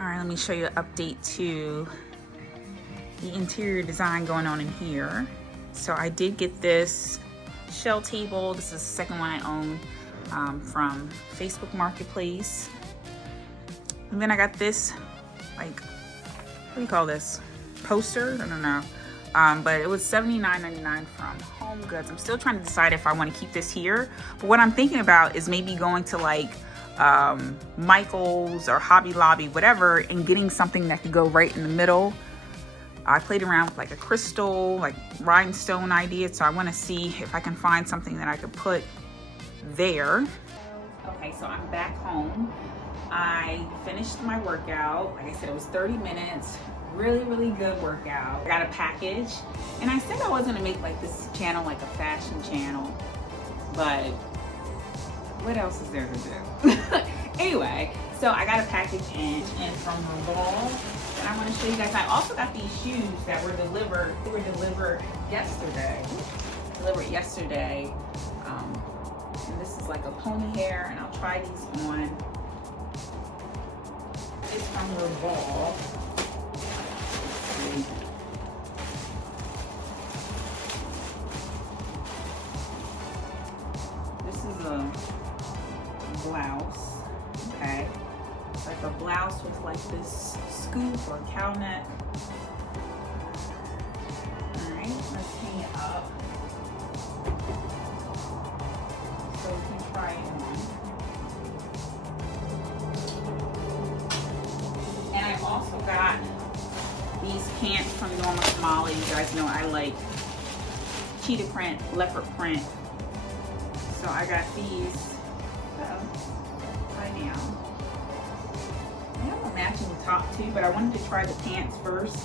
All right, let me show you an update to the interior design going on in here. So I did get this shell table. This is the second one I own from Facebook Marketplace. And then I got this, like, what do you call this? Poster? I don't know. But it was $79.99 from Home Goods. I'm still trying to decide if I want to keep this here. But what I'm thinking about is maybe going to like Michael's or Hobby Lobby, whatever, and getting something that could go right in the middle. I played around with like a crystal, like rhinestone idea. So I want to see if I can find something that I could put there. Okay, so I'm back home. I finished my workout. Like I said, it was 30 minutes. Really good workout. I got a package, and I said I was gonna make like this channel like a fashion channel, but what else is there to do? Anyway, so I got a package in and from Revolve, and I want to show you guys. I also got these shoes that were delivered. They were delivered yesterday. And this is like a pony hair, and I'll try these on. It's from Revolve. This is a blouse, okay? It's like a blouse with like this scoop or cow neck. All right, let's hang it up so we can try it on. And I also got these pants from Norma Smalley. You guys know I like cheetah print, leopard print. So I got these right now. I have a matching top too, but I wanted to try the pants first.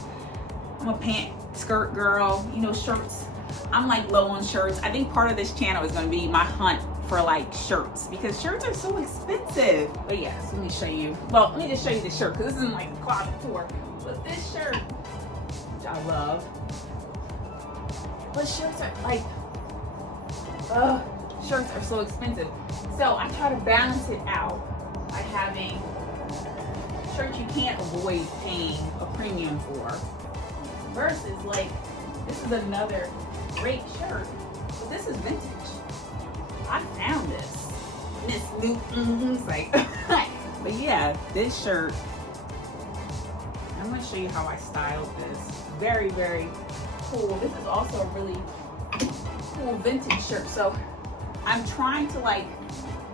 I'm a pant skirt girl, you know, shirts. I'm like low on shirts. I think part of this channel is going to be my hunt for like shirts, because shirts are so expensive. But yes, let me show you. Well, let me just show you the shirt, because this isn't like a closet tour. But this shirt, which I love, but shirts are like, shirts are so expensive. So I try to balance it out by having shirts you can't avoid paying a premium for, versus like, this is another great shirt, but this is vintage. I found this. Miss Luke, like, but yeah, this shirt, I'm going to show you how I styled this. Very cool. This is also a really cool vintage shirt. So I'm trying to like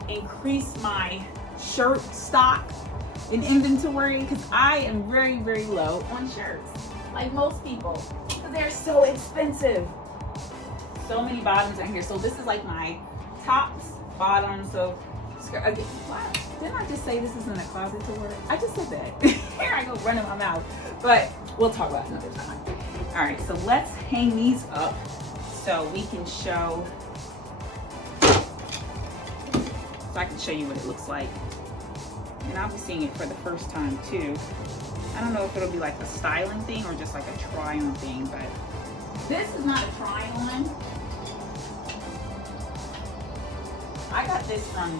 increase my shirt stock in inventory, because I am very low on shirts, like most people, because they're so expensive. So many bottoms in here. So this is like my tops, bottoms. So again, wow, didn't I just say this isn't a closet tour? I just said that. Here I go running my mouth, but we'll talk about it another time. All right, so let's hang these up so we can show, so I can show you what it looks like. And I'll be seeing it for the first time too. I don't know if it'll be like a styling thing or just like a try on thing, but this is not a try on. I got this from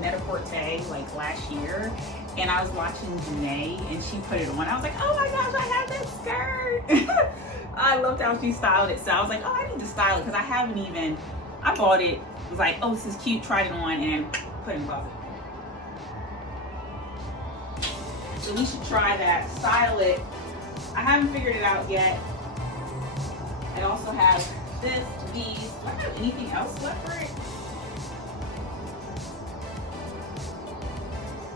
Net-a-Porter like last year, and I was watching Janae and she put it on. I was like, oh my gosh, I have this skirt. I loved how she styled it. So I was like, oh, I need to style it, because I bought it, was like, oh, this is cute, tried it on, and put it in the closet. So we should try that, style it. I haven't figured it out yet. I also have this, these. Do I have anything else left for it?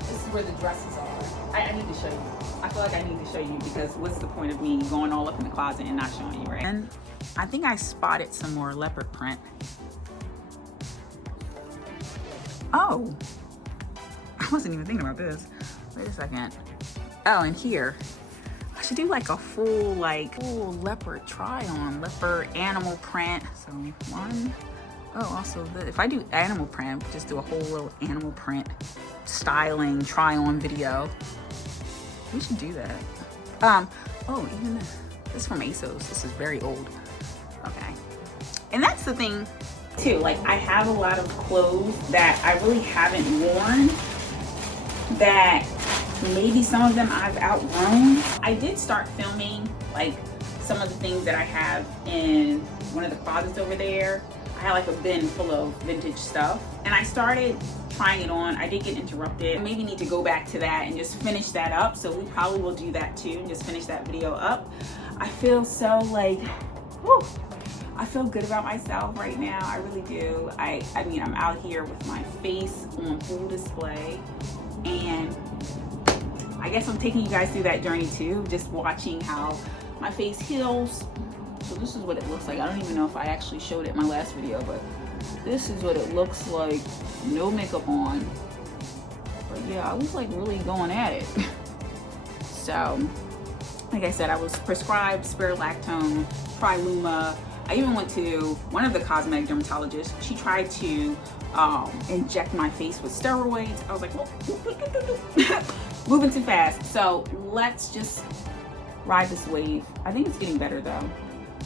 This is where the dresses are. I need to show you. I feel like I need to show you, because what's the point of me going all up in the closet and not showing you, right? And I think I spotted some more leopard print. Oh, I wasn't even thinking about this. Wait a second. Oh, and here, I should do like a full leopard try on, leopard animal print. So one, oh, also if I do animal print, just do a whole little animal print styling try on video. We should do that. Oh, even this is from ASOS. This is very old. Okay. And that's the thing too, like I have a lot of clothes that I really haven't worn that Maybe some of them I've outgrown. I did start filming like some of the things that I have in one of the closets over there. I had like a bin full of vintage stuff, and I started trying it on. I did get interrupted. I maybe need to go back to that and just finish that up. So we probably will do that too, and just finish that video up. I feel so like, whew, I feel good about myself right now. I really do. I mean, I'm out here with my face on full display, and I guess I'm taking you guys through that journey too, just watching how my face heals. So this is what it looks like. I don't even know if I actually showed it in my last video, but this is what it looks like, no makeup on. But yeah, I was like really going at it. So, like I said, I was prescribed spironolactone, Triluma. I even went to one of the cosmetic dermatologists. She tried to inject my face with steroids. I was like, oh, moving too fast. So let's just ride this wave. I think it's getting better though.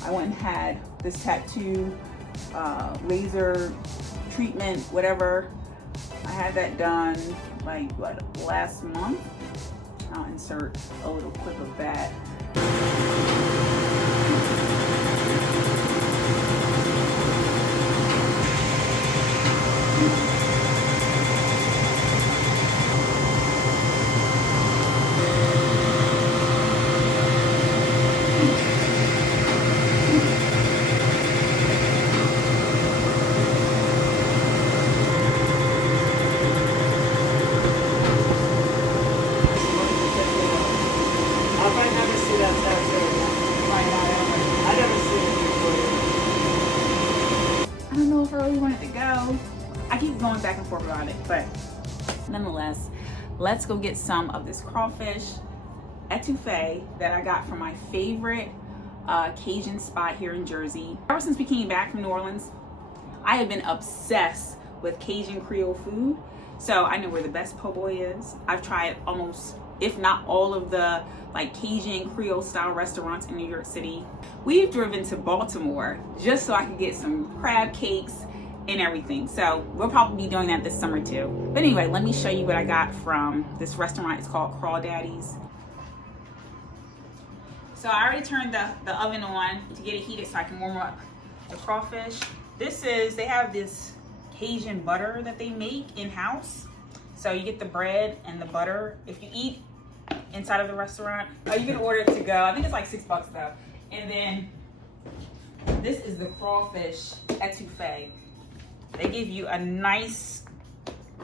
I went and had this tattoo, laser treatment, whatever. I had that done like what, last month. I'll insert a little clip of that. I keep going back and forth about it, but nonetheless, let's go get some of this crawfish etouffee that I got from my favorite Cajun spot here in Jersey. Ever since we came back from New Orleans, I have been obsessed with Cajun Creole food. So I know where the best po' boy is. I've tried almost, if not all of the like Cajun Creole style restaurants in New York City. We've driven to Baltimore just so I could get some crab cakes and everything. So we'll probably be doing that this summer too. But anyway, let me show you what I got from this restaurant. It's called Crawdaddy's. So I already turned the oven on to get it heated so I can warm up the crawfish. This is, they have this Cajun butter that they make in-house. So you get the bread and the butter. If you eat inside of the restaurant, you can order it to go. I think it's like $6 though. And then this is the crawfish etouffee. They give you a nice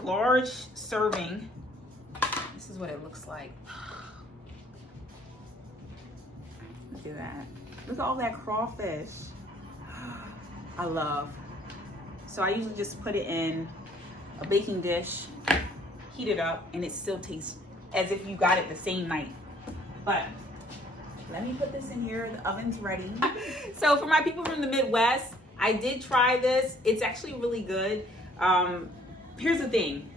large serving. This is what it looks like. Look at that. Look at all that crawfish. I love. So I usually just put it in a baking dish, heat it up, and it still tastes as if you got it the same night. But let me put this in here. The oven's ready. So for my people from the Midwest, I did try this. It's actually really good. Here's the thing.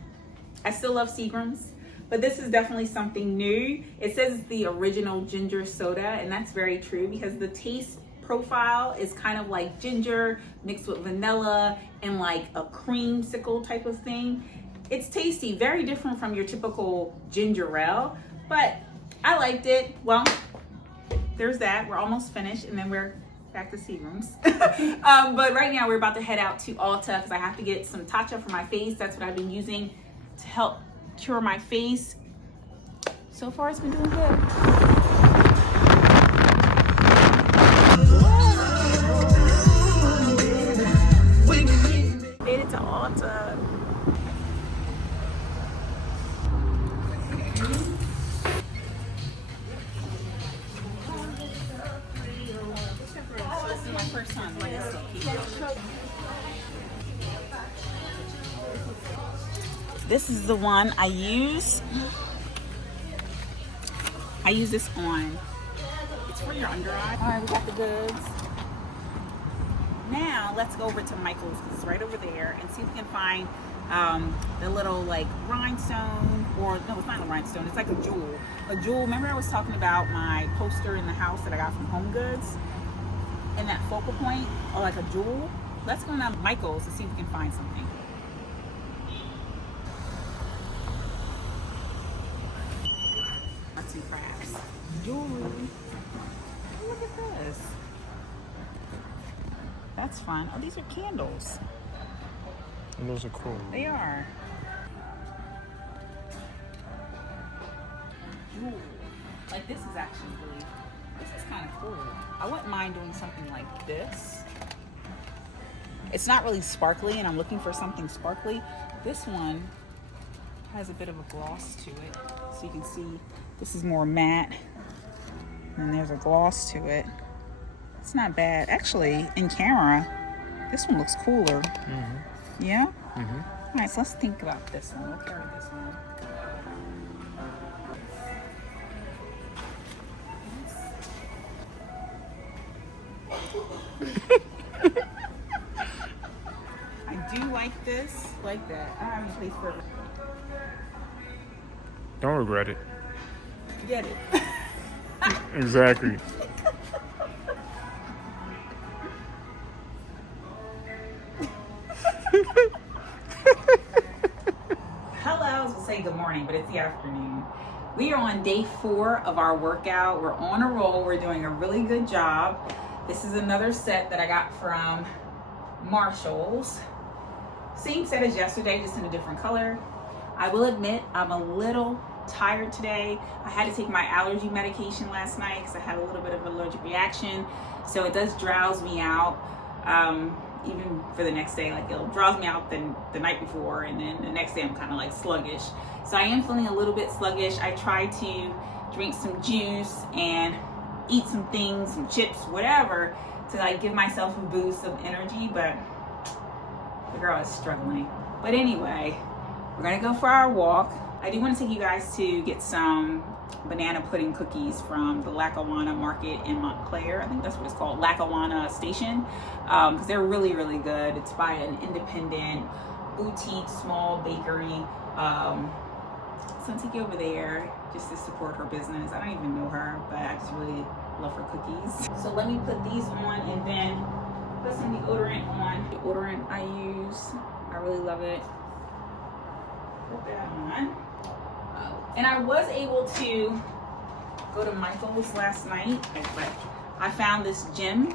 I still love Seagram's, but this is definitely something new. It says it's the original ginger soda, and that's very true because the taste profile is kind of like ginger mixed with vanilla and like a creamsicle type of thing. It's tasty, very different from your typical ginger ale, but I liked it. Well, there's that. We're almost finished, and then we're back to Seagram's. But right now we're about to head out to Ulta because I have to get some touch-up for my face. That's what I've been using to help cure my face. So far it's been doing good. Made it to Ulta. This is my first time like this. This is the one I use. I use this on. It's for your under eye. All right, we got the goods. Now let's go over to Michael's because it's right over there and see if we can find the little like rhinestone, or no, it's not a rhinestone. It's like a jewel. A jewel. Remember I was talking about my poster in the house that I got from Home Goods, and that focal point, or like a jewel. Let's go to Michael's to see if we can find something. arts and crafts. Jewelry. Oh, look at this. That's fun. Oh, these are candles. And those are cool. They are. Ooh, like this is actually really, this is kind of cool. I wouldn't mind doing something like this. It's not really sparkly and I'm looking for something sparkly. This one has a bit of a gloss to it. So you can see this is more matte and there's a gloss to it. It's not bad. Actually, in camera, this one looks cooler. Mm-hmm. Yeah? Mm-hmm. All right, so let's think about this one. We'll carry this one. I do like this, like that. I don't have any place for it. Don't regret it. Get it. Exactly. Hello, I was gonna say good morning, but it's the afternoon. We are on day 4 of our workout. We're on a roll. We're doing a really good job. This is another set that I got from Marshall's. Same set as yesterday, just in a different color. I will admit I'm a little tired today. I had to take my allergy medication last night because I had a little bit of an allergic reaction. So it does drowse me out. Even for the next day, like it'll drowse me out the night before, and then the next day I'm kind of like sluggish. So I am feeling a little bit sluggish. I try to drink some juice and eat some things, some chips, whatever, to like give myself a boost of energy, but the girl is struggling. But anyway, we're gonna go for our walk. I do want to take you guys to get some banana pudding cookies from the Lackawanna Market in Montclair. I think that's what it's called, Lackawanna Station, because they're really, really good. It's by an independent boutique small bakery. So I'll take you over there just to support her business. I don't even know her, but I just really love her cookies. So let me put these on and then put some deodorant on. The deodorant I use, I really love it. Put that on. And I was able to go to Michael's last night, but I found this gem,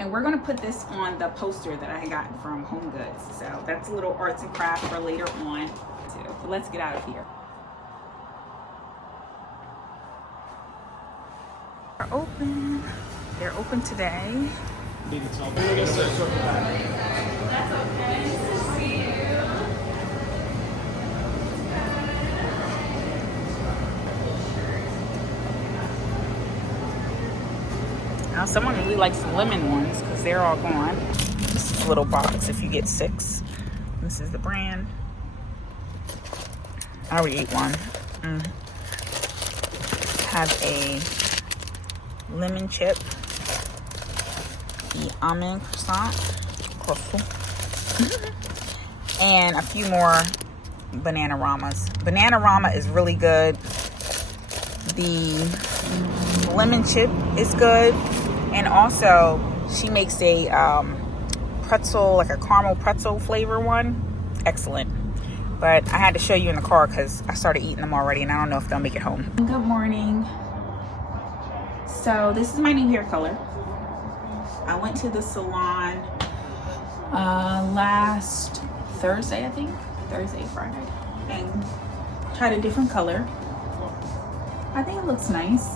and we're gonna put this on the poster that I got from Home Goods. So that's a little arts and crafts for later on too. But let's get out of here. They're open. They're open today. That's okay. Now someone really likes the lemon ones because they're all gone. This is a little box if you get 6. This is the brand. I already ate one. Have a lemon chip, the almond croissant, and a few more banana ramas. Banana rama is really good. The lemon chip is good. And also, she makes a pretzel, like a caramel pretzel flavor one. Excellent. But I had to show you in the car because I started eating them already and I don't know if they'll make it home. Good morning. So this is my new hair color. I went to the salon last Thursday, I think. Thursday, Friday. And tried a different color. I think it looks nice.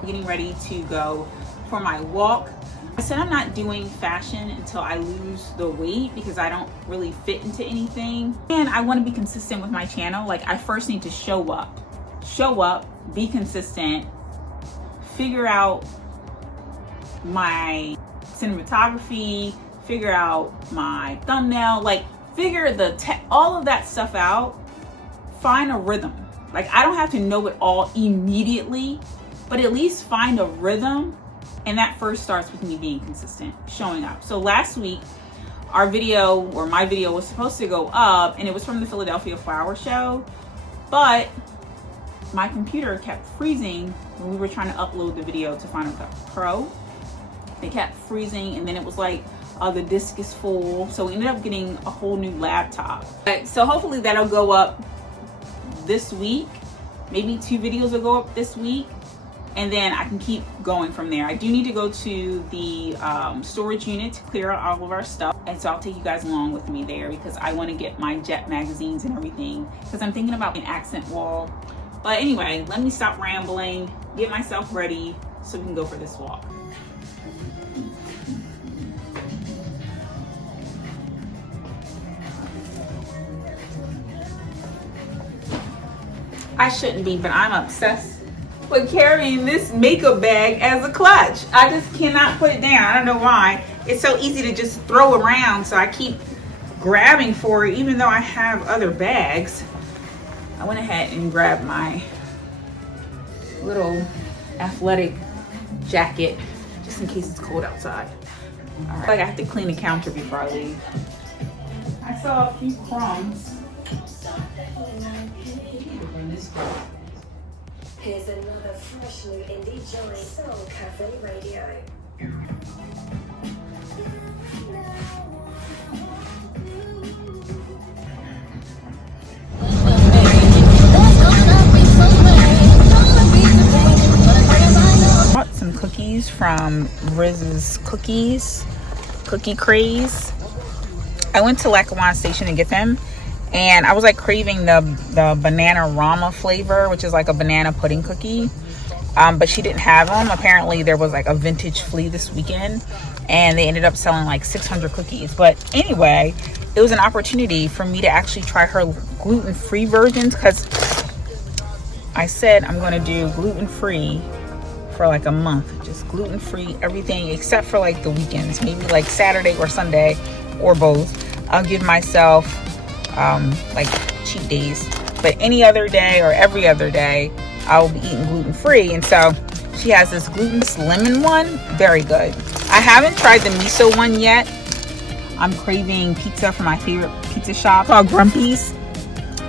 I'm getting ready to go for my walk. I said I'm not doing fashion until I lose the weight because I don't really fit into anything. And I want to be consistent with my channel. Like I first need to show up, be consistent, figure out my cinematography, figure out my thumbnail, like figure all of that stuff out, find a rhythm. Like I don't have to know it all immediately, but at least find a rhythm. And that first starts with me being consistent, showing up. So last week, our video, or my video, was supposed to go up, and it was from the Philadelphia Flower Show, but my computer kept freezing when we were trying to upload the video to Final Cut Pro. It kept freezing, and then it was like, the disk is full. So we ended up getting a whole new laptop. So hopefully that'll go up this week. maybe 2 videos will go up this week, and then I can keep going from there. I do need to go to the storage unit to clear out all of our stuff, and so I'll take you guys along with me there because I want to get my Jet magazines and everything, because I'm thinking about an accent wall. But anyway, let me stop rambling, get myself ready so we can go for this walk. I shouldn't be, but I'm obsessed with carrying this makeup bag as a clutch. I just cannot put it down. I don't know why. It's so easy to just throw around, so I keep grabbing for it even though I have other bags. I went ahead and grabbed my little athletic jacket just in case it's cold outside. All right. Like I have to clean the counter before I leave. I saw a few crumbs. Here's another fresh new indie joint, Soul Cafe Radio. Bought some cookies from Riz's Cookie Craze. I went to Lackawanna Station to get them, and I was like craving the banana rama flavor, which is like a banana pudding cookie, but she didn't have them. Apparently there was like a vintage flea this weekend, and they ended up selling like 600 cookies. But anyway, it was an opportunity for me to actually try her gluten-free versions, because I said I'm going to do gluten-free for like a month, just gluten-free everything except for like the weekends, maybe like Saturday or Sunday or both. I'll give myself like cheat days, but any other day or every other day I will be eating gluten-free. And so she has this glutenless lemon one, very good. I haven't tried the miso one yet. I'm craving pizza from my favorite pizza shop called Grumpy's,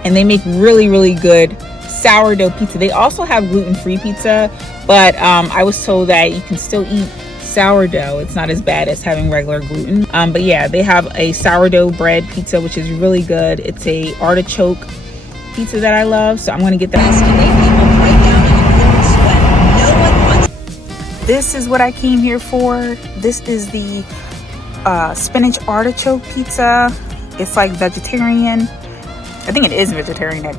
and they make really good sourdough pizza. They also have gluten-free pizza, but I was told that you can still eat sourdough. It's not as bad as having regular gluten. But yeah, they have a sourdough bread pizza, which is really good. It's a artichoke pizza that I love, so I'm gonna get that. This is what I came here for. This is the spinach artichoke pizza. It's like vegetarian. I think it is vegetarian.